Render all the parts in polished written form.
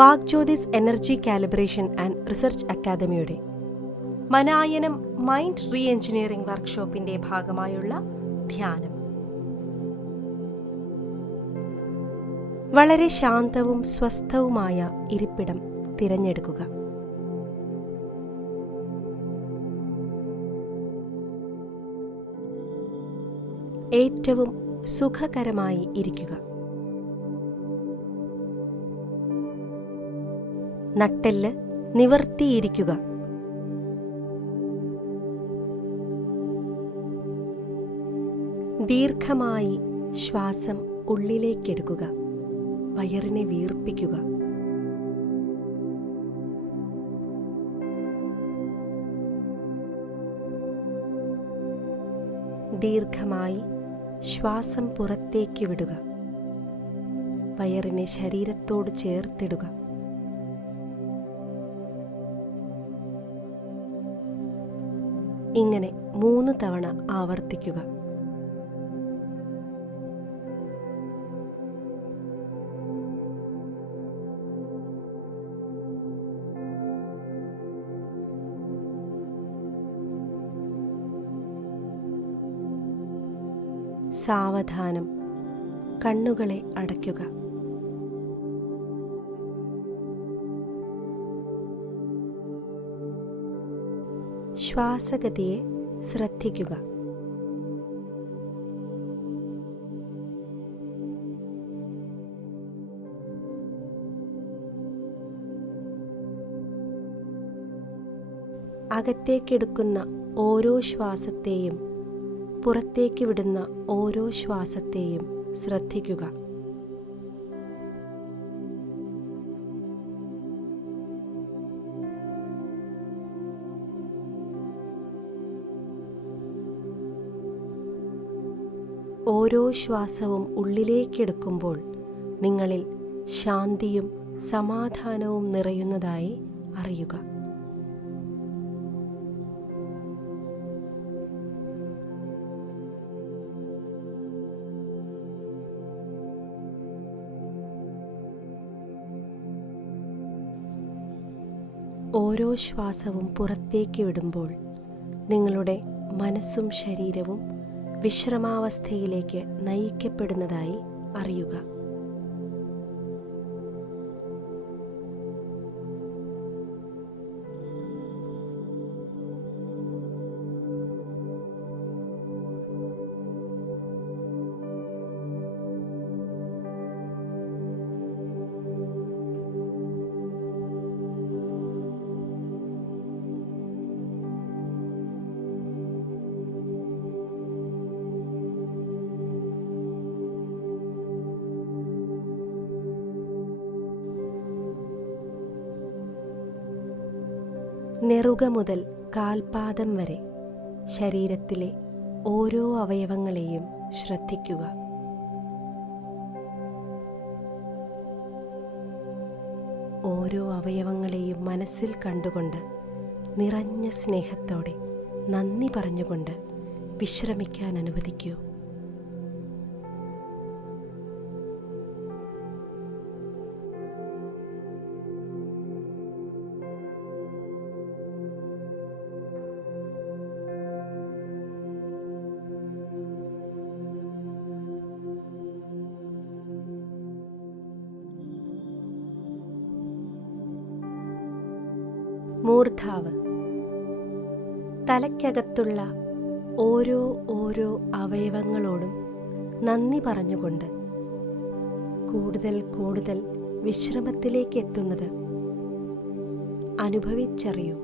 വാഗ്ജ്യോതിസ് energy calibration and research അക്കാദമിയുടെ മനായനം mind re engineering വർക്ക്ഷോപ്പിന്റെ ഭാഗമായുള്ള ധ്യാനം. വളരെ ശാന്തവും സ്വസ്ഥവുമായ ഇരിപ്പിടം തിരഞ്ഞെടുക്കുക. ഏറ്റവും സുഖകരമായി ഇരിക്കുക. നട്ടെല്ല് നിവർത്തിയിരിക്കുക. ദീർഘമായി ശ്വാസം ഉള്ളിലേക്കെടുക്കുക. വയറിനെ വീർപ്പിക്കുക. ദീർഘമായി ശ്വാസം പുറത്തേക്ക് വിടുക. വയറിനെ ശരീരത്തോട് ചേർത്തിടുക. ഇങ്ങനെ 3 തവണ ആവർത്തിക്കുക. സാവധാനം കണ്ണുകളെ അടയ്ക്കുക. ശ്വാസഗതിയെ ശ്രദ്ധിക്കുക. അകത്തേക്കെടുക്കുന്ന ഓരോ ശ്വാസത്തെയും പുറത്തേക്ക് വിടുന്ന ഓരോ ശ്വാസത്തെയും ശ്രദ്ധിക്കുക. ഓരോ ശ്വാസവും ഉള്ളിലേക്കെടുക്കുമ്പോൾ നിങ്ങളിൽ ശാന്തിയും സമാധാനവും നിറയുന്നതായി അറിയുക. ഓരോ ശ്വാസവും പുറത്തേക്ക് വിടുമ്പോൾ നിങ്ങളുടെ മനസ്സും ശരീരവും വിശ്രമാവസ്ഥയിലേക്ക് നയിക്കപ്പെടുന്നതായി അറിയുക. നെറുക മുതൽ കാൽപാദം വരെ ശരീരത്തിലെ ഓരോ അവയവങ്ങളെയും ശ്രദ്ധിക്കുക. ഓരോ അവയവങ്ങളെയും മനസ്സിൽ കണ്ടുകൊണ്ട് നിറഞ്ഞ സ്നേഹത്തോടെ നന്ദി പറഞ്ഞുകൊണ്ട് വിശ്രമിക്കാൻ അനുവദിക്കൂ. മൂർധാവ്, തലയ്ക്കകത്തുള്ള ഓരോ അവയവങ്ങളോടും നന്ദി പറഞ്ഞുകൊണ്ട് കൂടുതൽ വിശ്രമത്തിലേക്ക് എത്തുന്നത് അനുഭവിച്ചറിയൂ.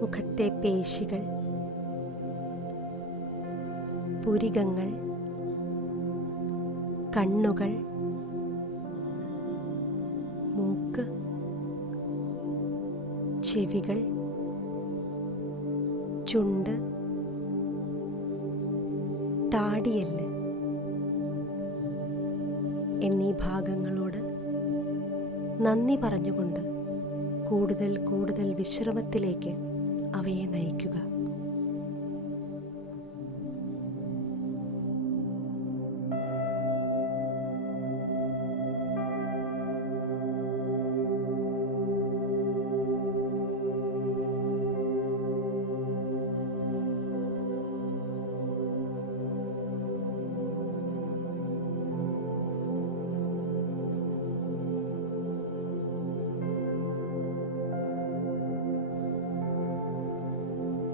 മുഖത്തെ പേശികൾ, പുരികങ്ങൾ, കണ്ണുകൾ, മൂക്ക്, ചെവികൾ, ചുണ്ട്, താടിയെല്ല് എന്നീ ഭാഗങ്ങളോട് നന്ദി പറഞ്ഞുകൊണ്ട് കൂടുതൽ കൂടുതൽ വിശ്രമത്തിലേക്ക് അവയെ നയിക്കുക.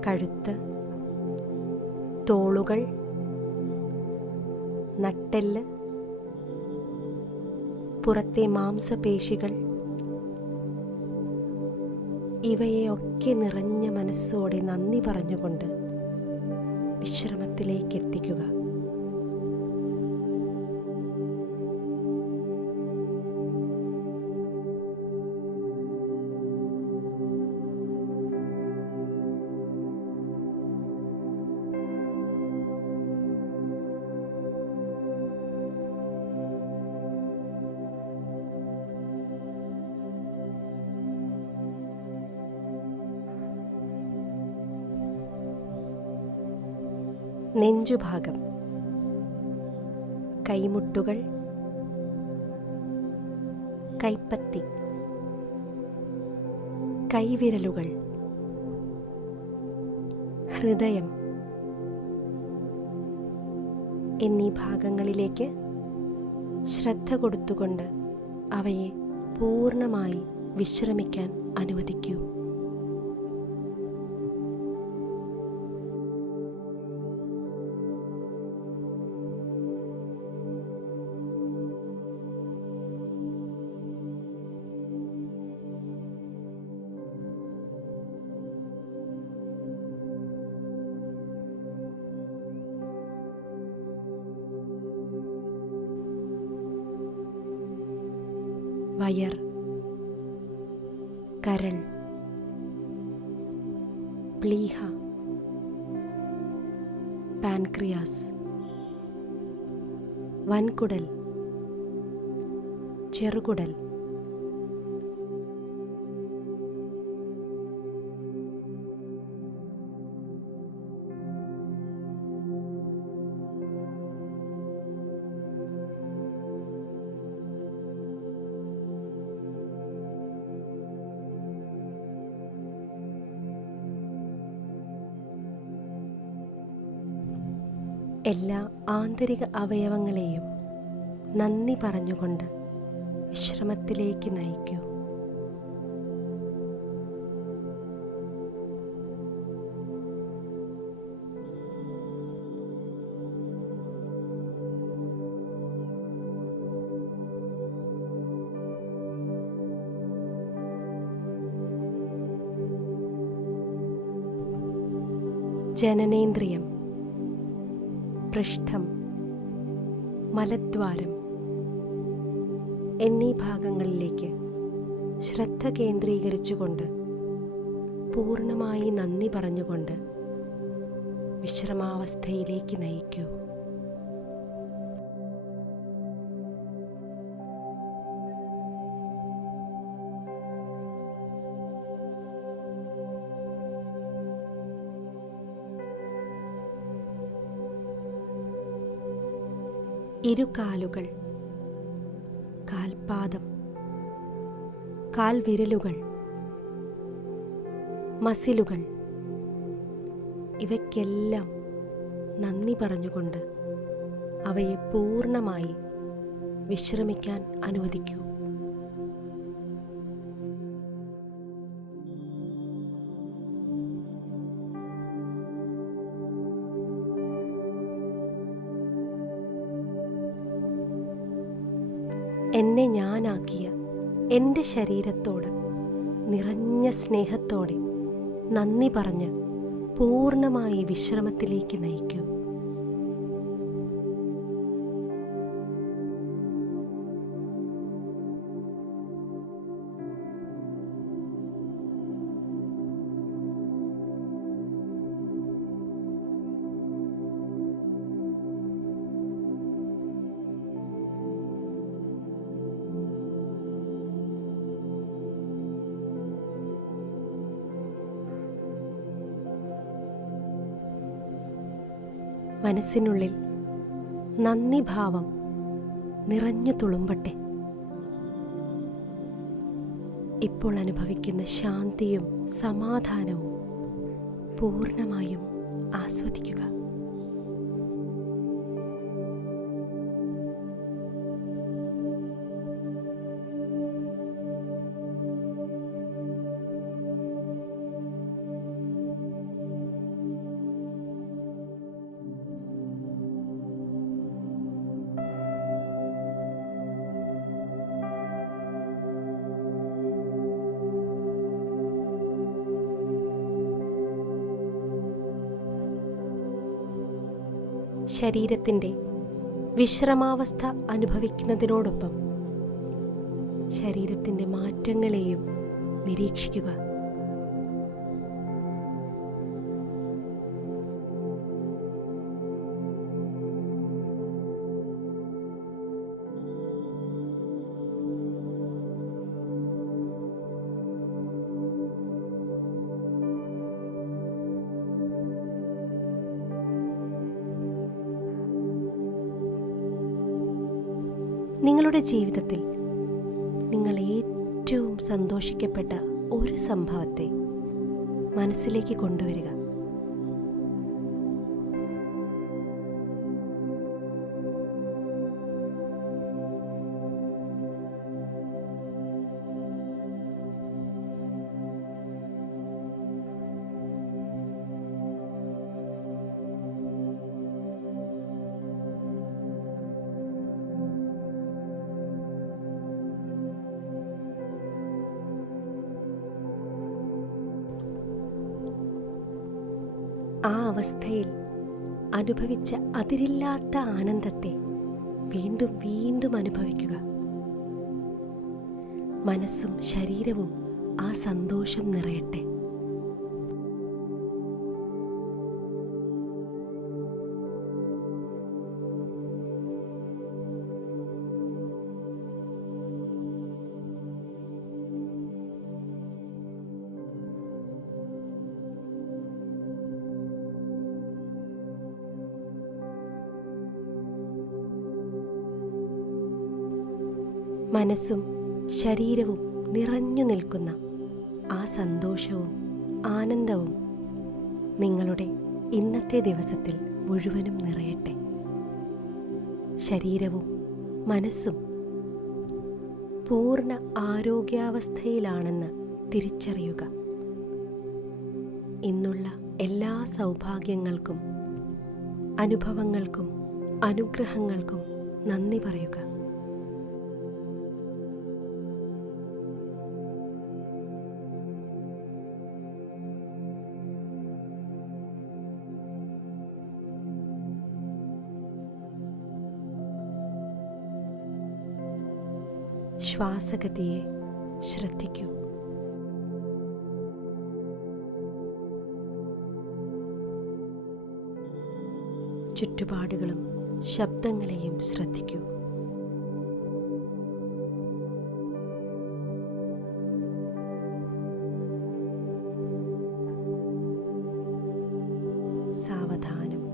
കഴുത്ത്, തോളുകൾ, നട്ടെല്ല്, പുറത്തെ മാംസപേശികൾ ഇവയെയൊക്കെ നിറഞ്ഞ മനസ്സോടെ നന്ദി പറഞ്ഞുകൊണ്ട് വിശ്രമത്തിലേക്ക് എത്തിക്കുക. നെഞ്ചുഭാഗം, കൈമുട്ടുകൾ, കൈപ്പത്തി, കൈവിരലുകൾ, ഹൃദയം എന്നീ ഭാഗങ്ങളിലേക്ക് ശ്രദ്ധ കൊടുത്തുകൊണ്ട് അവയെ പൂർണ്ണമായി വിശ്രമിക്കാൻ അനുവദിക്കൂ. വയർ, കരൾ, പ്ലീഹ, പാൻക്രിയാസ്, വൻകുടൽ, ചെറുകുടൽ, എല്ലാ ആന്തരിക അവയവങ്ങളെയും നന്ദി പറഞ്ഞുകൊണ്ട് വിശ്രമത്തിലേക്ക് നയിക്കൂ. ജനനേന്ദ്രിയം, പൃഷ്ഠം, മലദ്വാരം എന്നീ ഭാഗങ്ങളിലേക്ക് ശ്രദ്ധ കേന്ദ്രീകരിച്ചുകൊണ്ട് പൂർണ്ണമായി നന്ദി പറഞ്ഞുകൊണ്ട് വിശ്രമാവസ്ഥയിലേക്ക് നയിക്കൂ. ഇരുകാലുകൾ, കാൽപാദം, കാൽവിരലുകൾ, മസിലുകൾ ഇവയ്ക്കെല്ലാം നന്ദി പറഞ്ഞുകൊണ്ട് അവയെ പൂർണ്ണമായി വിശ്രമിക്കാൻ അനുവദിക്കൂ. എന്നെ ഞാനാക്കിയ എൻ്റെ ശരീരത്തോട് നിറഞ്ഞ സ്നേഹത്തോടെ നന്ദി പറഞ്ഞ് പൂർണ്ണമായി വിശ്രമത്തിലേക്ക് നയിക്കൂ. മനസ്സിനുള്ളിൽ നന്ദിഭാവം നിറഞ്ഞു തുളുമ്പട്ടെ. ഇപ്പോൾ അനുഭവിക്കുന്ന ശാന്തിയും സമാധാനവും പൂർണ്ണമായും ആസ്വദിക്കുക. ശരീരത്തിൻ്റെ വിശ്രമാവസ്ഥ അനുഭവിക്കുന്നതിനോടൊപ്പം ശരീരത്തിൻ്റെ മാറ്റങ്ങളെയും നിരീക്ഷിക്കുക. നിങ്ങളുടെ ജീവിതത്തിൽ നിങ്ങൾ ഏറ്റവും സന്തോഷിക്കപ്പെട്ട ഒരു സംഭവത്തെ മനസ്സിലേക്ക് കൊണ്ടുവരിക. ആ അവസ്ഥയിൽ അനുഭവിച്ച അതിരില്ലാത്ത ആനന്ദത്തെ വീണ്ടും വീണ്ടും അനുഭവിക്കുക. മനസ്സും ശരീരവും ആ സന്തോഷം നിറയട്ടെ. മനസ്സും ശരീരവും നിറഞ്ഞു നിൽക്കുന്ന ആ സന്തോഷവും ആനന്ദവും നിങ്ങളുടെ ഇന്നത്തെ ദിവസത്തിൽ മുഴുവനും നിറയട്ടെ. ശരീരവും മനസ്സും പൂർണ്ണ ആരോഗ്യാവസ്ഥയിലാണെന്ന് തിരിച്ചറിയുക. ഇന്നുള്ള എല്ലാ സൗഭാഗ്യങ്ങൾക്കും അനുഭവങ്ങൾക്കും അനുഗ്രഹങ്ങൾക്കും നന്ദി പറയുക. ശ്വാസഗതിയെ ശ്രദ്ധിക്കൂ. ചുറ്റുപാടുകളും ശബ്ദങ്ങളെയും ശ്രദ്ധിക്കൂ. സാവധാനം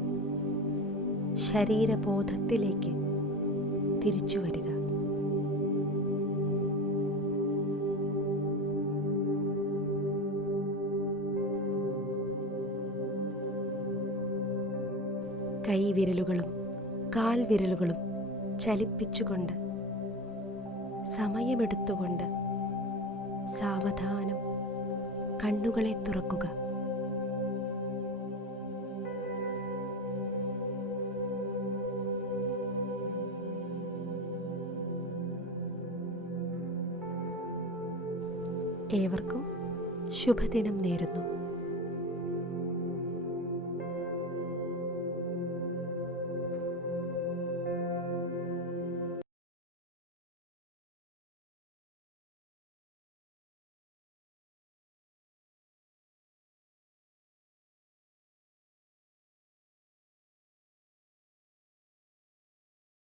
ശരീരബോധത്തിലേക്ക് തിരിച്ചു വരിക. കൈവിരലുകളും കാൽവിരലുകളും ചലിപ്പിച്ചുകൊണ്ട് സമയമെടുത്തുകൊണ്ട് സാവധാനം കണ്ണുകളെ തുറക്കുക. ഏവർക്കും ശുഭദിനം നേരുന്നു.